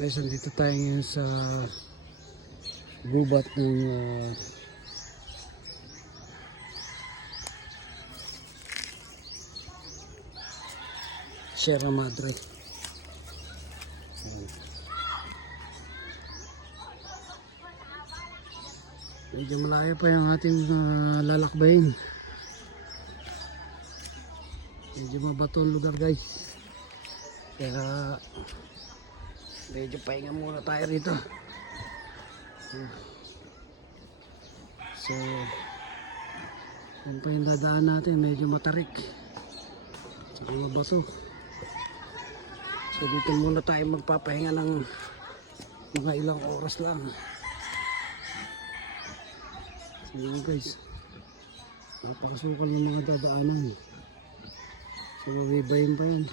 Guys, andito tayo ngayon sa gubat ng Sierra Madre. Medyo malayo pa yung ating lalakbayin. Medyo mabato ang lugar, guys. Kaya medyo pahinga muna tayo rito. So yun pa yung dadaan natin, medyo matarik saka mabato. So dito muna tayo magpapahinga ng mga ilang oras lang. So yun, guys, napakasukal ng mga dadaanan. So mabibayin pa yan.